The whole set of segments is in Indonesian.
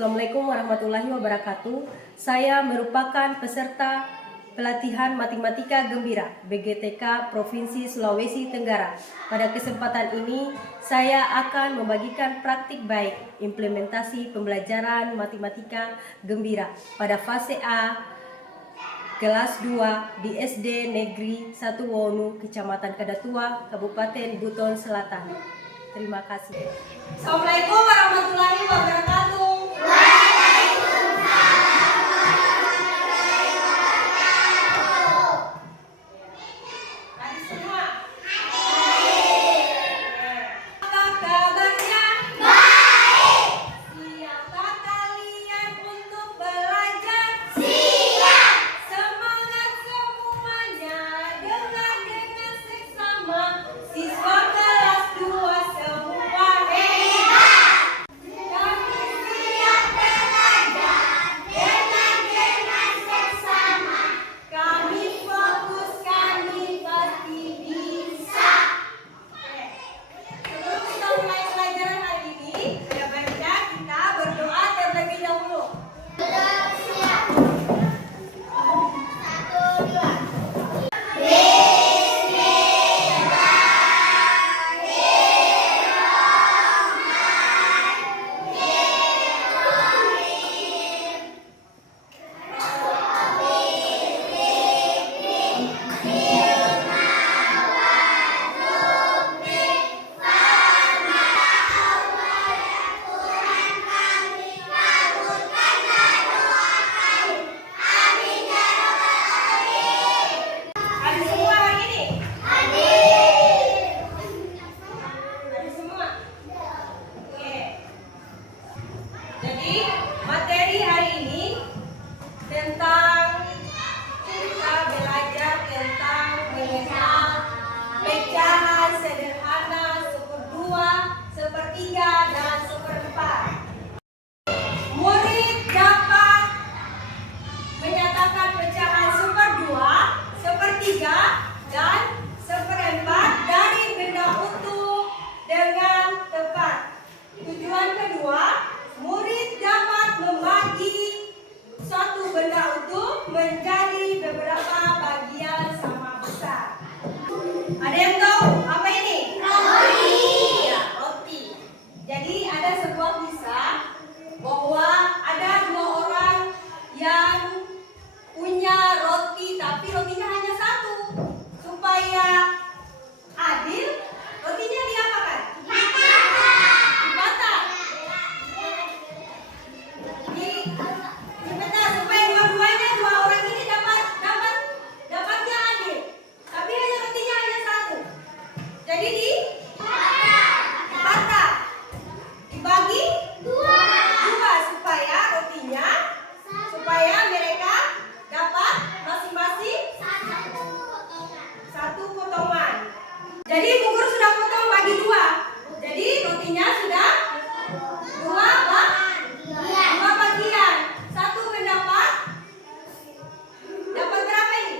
Assalamualaikum warahmatullahi wabarakatuh. Saya merupakan peserta pelatihan Matematika Gembira BGTK Provinsi Sulawesi Tenggara. Pada kesempatan ini, saya akan membagikan praktik baik implementasi pembelajaran Matematika Gembira pada fase A kelas 2 di SD Negeri 1 Wonu, Kecamatan Kadatua, Kabupaten Buton Selatan. Terima kasih. Assalamualaikum warahmatullahi wabarakatuh. Jadi materi hari ini tentang kita belajar tentang mengenal pecahan sederhana seperdua, sepertiga, dan seperempat. Murid dapat menyatakan pecahan seperdua, sepertiga, dan seperempat dari benda utuh dengan tepat. Tujuan kedua, murid dapat membagi suatu benda utuh menjadi beberapa bagian sama besar. Ada yang tahu apa ini? Roti. Ya, roti. Jadi ada sebuah kisah bahwa ada dua orang yang punya roti, tapi rotinya hanya satu. Supaya adil, rotinya diapakan? Dibakar. Supaya dua orang ini dapatnya adil. Tapi rotinya hanya satu. Jadi dibakar. Dibagi dua supaya mereka dapat masing-masing satu potongan. Jadi Bu Guru sudah potong bagi dua. Jadi rotinya sudah dua bagian. Satu mendapat berapa ini?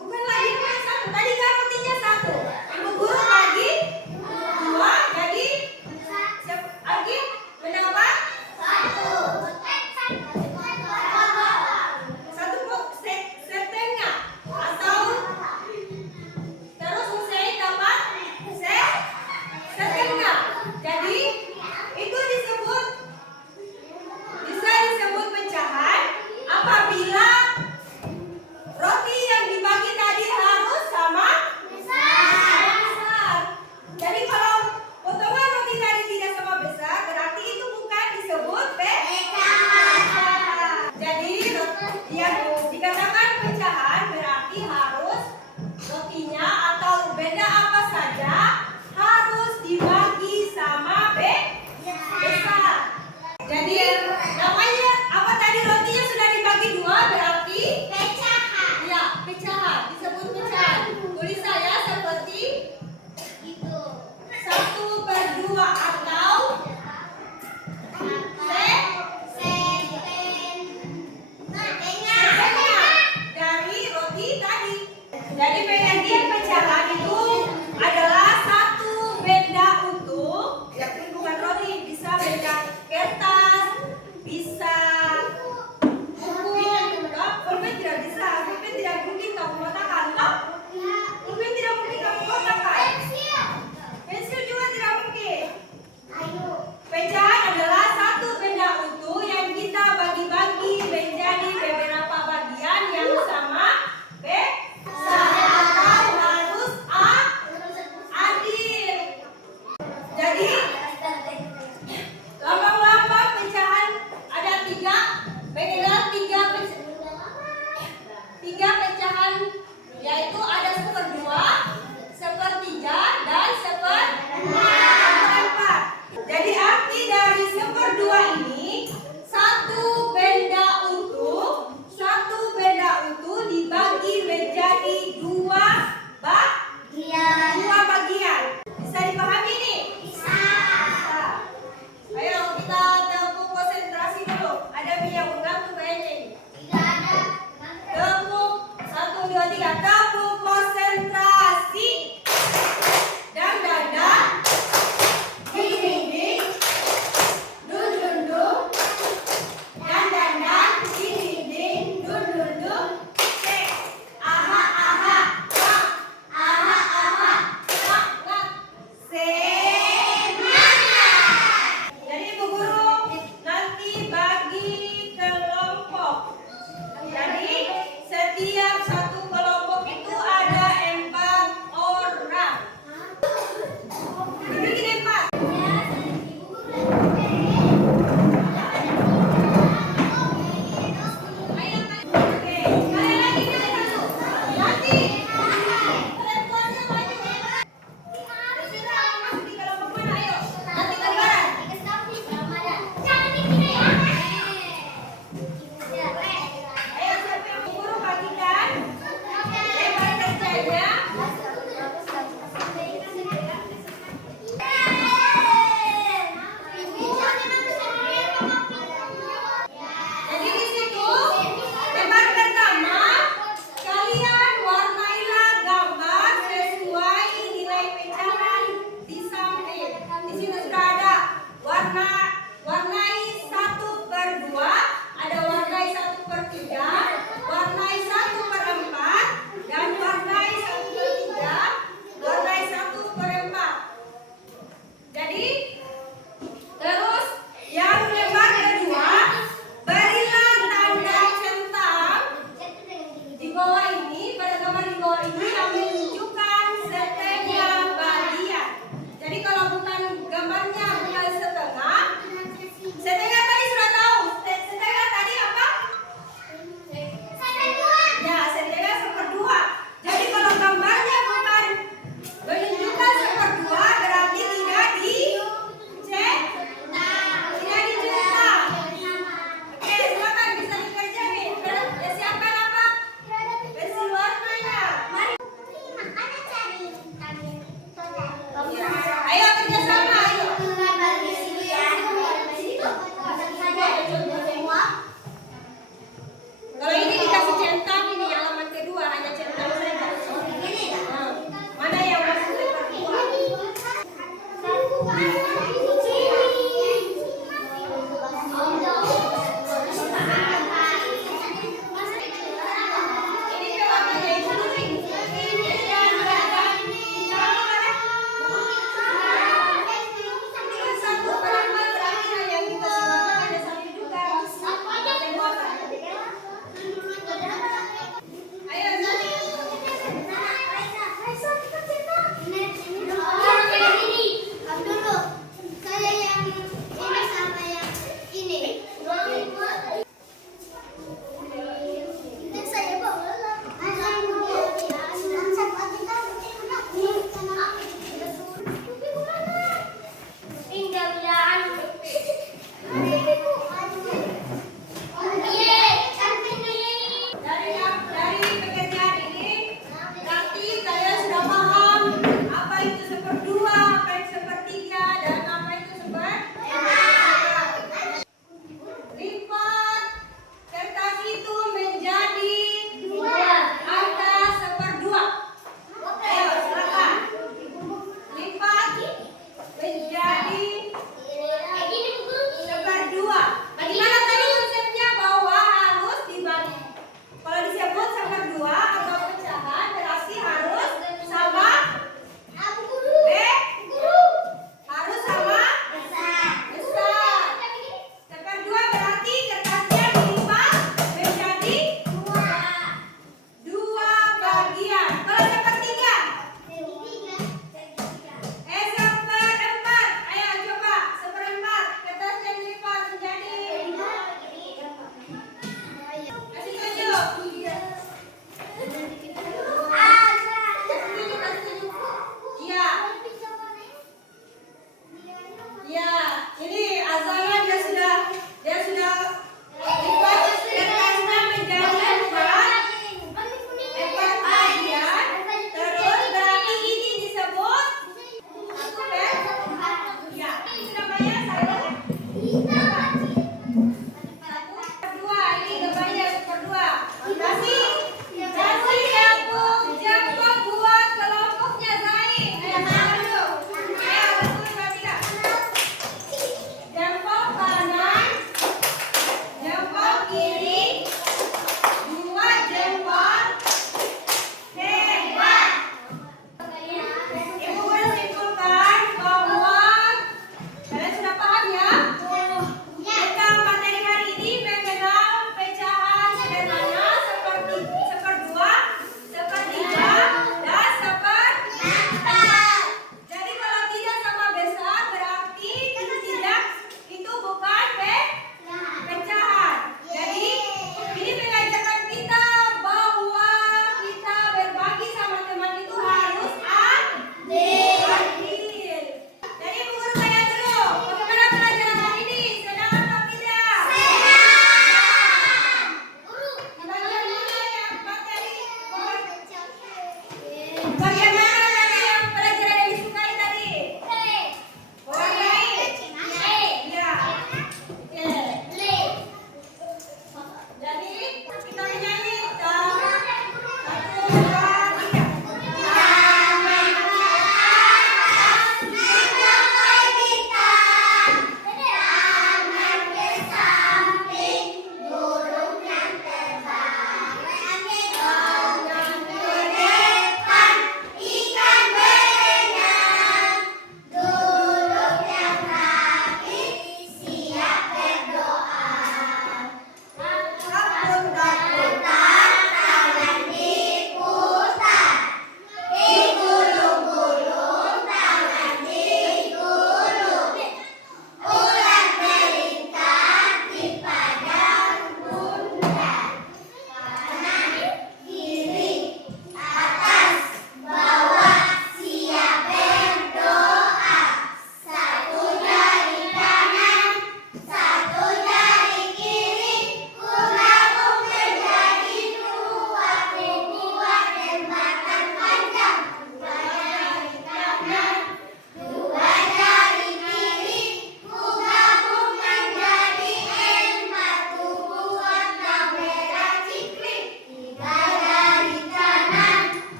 Bukan lagi satu. Tadi kan rotinya satu. Ibu Guru bagi dua, jadi lagi mendapat satu setengah atau terus Hussein dapat setengah. Jadi itu bisa disebut pecahan apabila roti yang dibagi tadi harus sama besar. Jadi kalau potongan roti tadi tidak sama besar, berarti itu bukan disebut pecahan. Jadi yang dikatakan pecahan berarti harus rotinya atau benda apa saja harus dibagi sama besar. Jadi